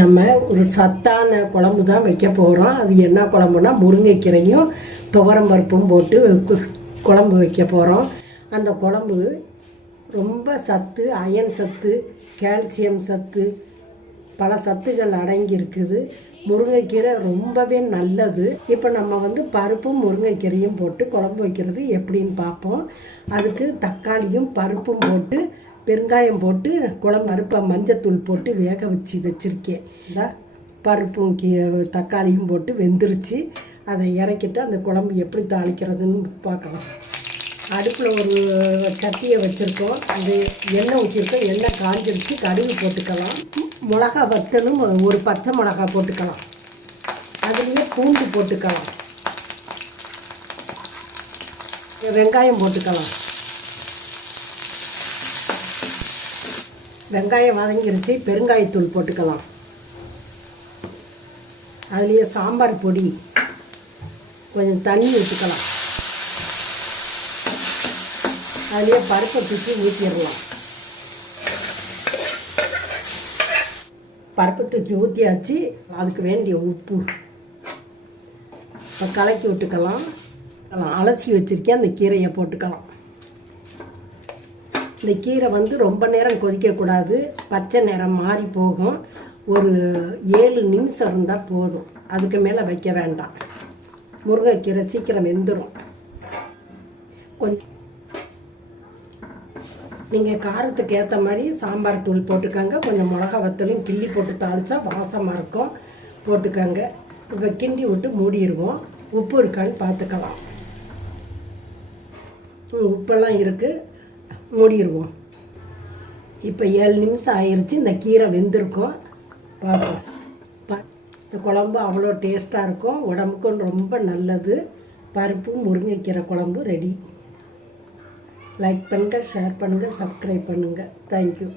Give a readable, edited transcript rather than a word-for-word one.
நம்ம ஒரு சத்தான குழம்பு தான் வைக்க போகிறோம். அது என்ன குழம்புனா முருங்கைக்கீரையும் துவரம் பருப்பும் போட்டு குழம்பு வைக்க போகிறோம். அந்த குழம்பு ரொம்ப சத்து, அயன் சத்து, கால்சியம் சத்து, பல சத்துக்கள் அடங்கி இருக்குது. முருங்கைக்கீரை ரொம்பவே நல்லது. இப்போ நம்ம பருப்பும் முருங்கைக்கீரையும் போட்டு குழம்பு வைக்கிறது எப்படின்னு பார்ப்போம். அதுக்கு தக்காளியும் பருப்பும் போட்டு பெருங்காயம் போட்டு பருப்பை மஞ்சத்தூள் போட்டு வேக வச்சுருக்கேன். பருப்பும் தக்காளியும் போட்டு வெந்துருச்சு. அதை இறக்கிட்டு அந்த குழம்பு எப்படி தாளிக்கிறதுன்னு பார்க்கலாம். அடுப்பில் ஒரு சட்டியை வச்சுருக்கோம். அது எண்ணெய் ஊற்றிருக்கோம். எண்ணெய் காஞ்சிருச்சு. கடுகு போட்டுக்கலாம். மிளகா வத்தலும் ஒரு பச்சை மிளகா போட்டுக்கலாம். அதுலேயே பூண்டு போட்டுக்கலாம். வெங்காயம் போட்டுக்கலாம். வெங்காயம் வதங்கிருச்சு. பெருங்காயத்தூள் போட்டுக்கலாம். அதுலேயே சாம்பார் பொடி, கொஞ்சம் தண்ணி ஊற்றிக்கலாம். அதுலேயே பருப்பை தூக்கி ஊற்றிடலாம். பருப்பை தூக்கி ஊற்றியாச்சு. அதுக்கு வேண்டிய உப்பு இப்போ கலக்கி விட்டுக்கலாம். அலசி வச்சுருக்கேன். அந்த கீரையை போட்டுக்கலாம். இந்த கீரை ரொம்ப நேரம் கொதிக்கக்கூடாது. பச்சை நிறம் மாறி போகும். ஒரு 7 நிமிஷம் இருந்தால் போதும். அதுக்கு மேலே வைக்க வேண்டாம். முருங்கைக்கீரை சீக்கிரம் வெந்துடும். கொஞ்சம் நீங்கள் காரத்துக்கு ஏற்ற மாதிரி சாம்பார் தூள் போட்டுக்கோங்க. கொஞ்சம் மிளகா வத்தலையும் கிள்ளி போட்டு தாளித்தா வாசமாக இருக்கும். போட்டுக்கோங்க. இப்போ கிண்டி விட்டு மூடிடுவோம். உப்பு இருக்கான்னு பார்த்துக்கலாம். உப்பெல்லாம் இருக்குது. மூடிடுவோம். இப்போ 7 நிமிஷம் ஆயிடுச்சு. இந்த கீரை வெந்திருக்கும். பார்ப்போம். இந்த குழம்பு அவ்வளோ டேஸ்ட்டாக இருக்கும். உடம்புக்கும் ரொம்ப நல்லது. பருப்பு முருங்கைக்கீரை குழம்பு ரெடி. லைக் பண்ணுங்கள், ஷேர் பண்ணுங்கள், சப்ஸ்கிரைப் பண்ணுங்கள். தேங்க்யூ.